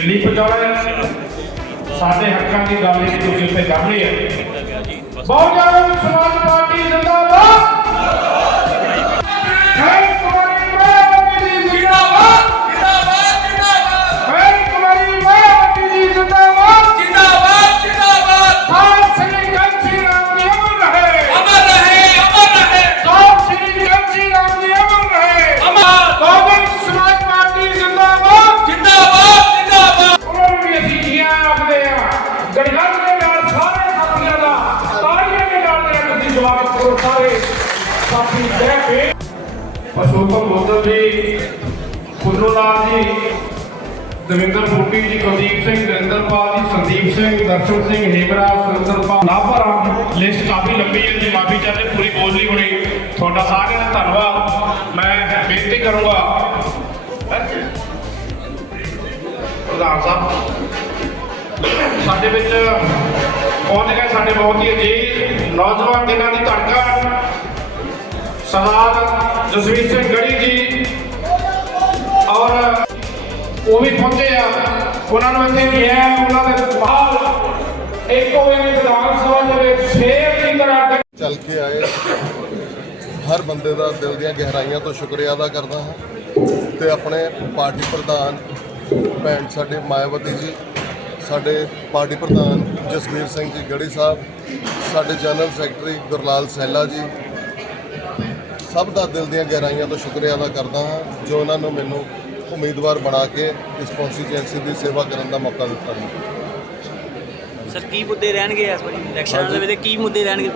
ਦਿੱਲੀ ਪਹੁੰਚਾਉਣਾ ਸਾਡੇ ਹੱਕਾਂ ਦੀ ਗੱਲ ਇਹ ਤੁਸੀਂ ਉੱਤੇ ਕਰਨੀ ਹੈ। ਬਹੁਤ ਜ਼ਿਆਦਾ ਸਮਾਜ ਅਸ਼ੋਕਮ ਮੋਦਲ ਜੀ ਖੁਦਰੋਲਾਲ ਜੀ, ਦਵਿੰਦਰ ਬੂਟੀ ਜੀ, ਕੁਲਦੀਪ ਸਿੰਘ ਨਰਿੰਦਰਪਾਲ ਜੀ, ਸੰਦੀਪ ਸਿੰਘ, ਦਰਸ਼ਨ ਸਿੰਘ ਹੇਮਰਾ ਸੁਰਿੰਦਰਪਾਲ। ਨਾਭਾ ਲਿਸਟ ਕਾਫੀ ਲੰਬੀ ਹੈ ਜੀ, ਮਾਫੀ ਚਾਹਤੇ ਪੂਰੀ ਬੋਲ ਨਹੀਂ ਹੋਣੀ। ਤੁਹਾਡਾ ਸਾਰਿਆਂ ਦਾ ਧੰਨਵਾਦ। ਮੈਂ ਬੇਨਤੀ ਕਰੂੰਗਾ। ਪ੍ਰਧਾਨ ਸਾਹਿਬ, ਸਾਡੇ ਵਿੱਚ ਪਹੁੰਚ ਗਏ ਸਾਡੇ ਬਹੁਤ ਹੀ ਅਜੀਜ਼ ਨੌਜਵਾਨ ਦਿਨਾਂ ਦੀ ਧੜਕਣ ਸਰਦਾਰ ਜਸਵੀਰ ਸਿੰਘ ਗੜੀ ਜੀ ਔਰ ਉਹ ਵੀ ਪਹੁੰਚੇ ਆ। ਉਹਨਾਂ ਨੂੰ ਇੱਥੇ ਕਿਹਾ ਉਹਨਾਂ ਦੇ ਬਾਹਰ ਇੱਕੋ ਵਾਰੀ ਵਿਧਾਨ ਸਭਾ ਦੇ ਵਿੱਚ ਸ਼ੇਰ ਦੀ ਤਰ੍ਹਾਂ ਚੱਲ ਕੇ ਆਏ। ਹਰ ਬੰਦੇ ਦਾ ਦਿਲ ਦੀਆਂ ਗਹਿਰਾਈਆਂ ਤੋਂ ਸ਼ੁਕਰੀਆ ਅਦਾ ਕਰਦਾ ਹਾਂ। ਤੇ ਆਪਣੇ ਪਾਰਟੀ ਪ੍ਰਧਾਨ ਭੈਣ ਸਾਡੇ ਮਾਇਆਵਤੀ ਜੀ, ਸਾਡੇ ਪਾਰਟੀ ਪ੍ਰਧਾਨ ਜਸਵੀਰ ਸਿੰਘ ਜੀ ਗੜੀ ਸਾਹਿਬ, ਸਾਡੇ ਜਨਰਲ ਸੈਕਟਰੀ ਗੁਰਲਾਲ ਸੈਲਾ ਜੀ ਸਭ ਦਾ ਦਿਲ ਦੀਆਂ ਗਹਿਰਾਈਆਂ ਤੋਂ ਸ਼ੁਕਰੀਆ ਅਦਾ ਕਰਦਾ ਹਾਂ ਜੋ ਉਹਨਾਂ ਨੂੰ ਮੈਨੂੰ ਉਮੀਦਵਾਰ ਬਣਾ ਕੇ ਇਸ ਕੌਂਸਟੀਚੁਐਂਸੀ ਦੀ ਸੇਵਾ ਕਰਨ ਦਾ ਮੌਕਾ ਦਿੱਤਾ ਹੈ ਸਰ ਕੀ ਮੁੱਦੇ ਰਹਿਣਗੇ ਇਸ ਵਾਰੀ? ਇਲੈਕਸ਼ਨ ਵਾਲੇ ਵੇਲੇ ਕੀ ਮੁੱਦੇ ਰਹਿਣਗੇ?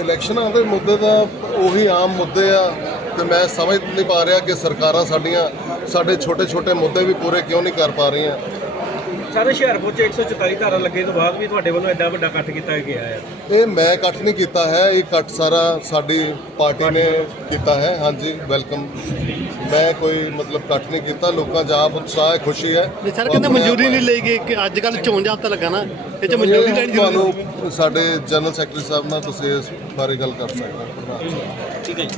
ਇਲੈਕਸ਼ਨਾਂ ਦੇ ਮੁੱਦੇ ਤਾਂ ਉਹੀ ਆਮ ਮੁੱਦੇ ਆ ਤੇ ਮੈਂ ਸਮਝ ਨਹੀਂ ਪਾ ਰਿਹਾ ਕਿ ਸਰਕਾਰਾਂ ਸਾਡੀਆਂ ਸਾਡੇ ਛੋਟੇ ਛੋਟੇ ਮੁੱਦੇ ਵੀ ਪੂਰੇ ਕਿਉਂ ਨਹੀਂ ਕਰ ਪਾ ਰਹੀਆਂ। ਸਾਰੇ ਹੁਸ਼ਿਆਰਪੁਰ ਚ 144 ਧਾਰਾ ਲੱਗੇ ਤੋਂ ਬਾਅਦ ਵੀ ਤੁਹਾਡੇ ਵੱਲੋਂ ਐਡਾ ਵੱਡਾ ਇਕੱਠ ਕੀਤਾ ਗਿਆ ਹੈ। ਇਹ ਮੈਂ ਇਕੱਠ ਨਹੀਂ ਕੀਤਾ ਹੈ ਇਹ ਇਕੱਠ ਸਾਰਾ ਸਾਡੀ ਪਾਰਟੀ ਨੇ ਕੀਤਾ ਹੈ। ਹਾਂਜੀ ਵੈਲਕਮ ਮੈਂ ਕੋਈ ਮਤਲਬ ਇਕੱਠ ਨਹੀਂ ਕੀਤਾ ਲੋਕਾਂ 'ਚ ਆਪ ਉਤਸ਼ਾਹ ਹੈ ਖੁਸ਼ੀ ਹੈ। ਨਹੀਂ ਸਰ ਕਹਿੰਦੇ ਮਨਜ਼ੂਰੀ ਨਹੀਂ ਲਈ ਗਈ ਕਿ ਅੱਜ ਕੱਲ ਚੋਣ ਜਾਬਤਾ ਲੱਗਾ ਨਾ ਇਹ ਚ ਮਨਜ਼ੂਰੀ ਲੈਣੀ ਜ਼ਰੂਰੀ ਤੁਹਾਨੂੰ ਸਾਡੇ ਜਨਰਲ ਸੈਕਟਰੀ ਸਾਹਿਬ ਨਾਲ ਤੁਸੀਂ ਇਸ ਬਾਰੇ ਗੱਲ ਕਰ ਸਕਦੇ ਹੋ। ਠੀਕ ਹੈ ਜੀ।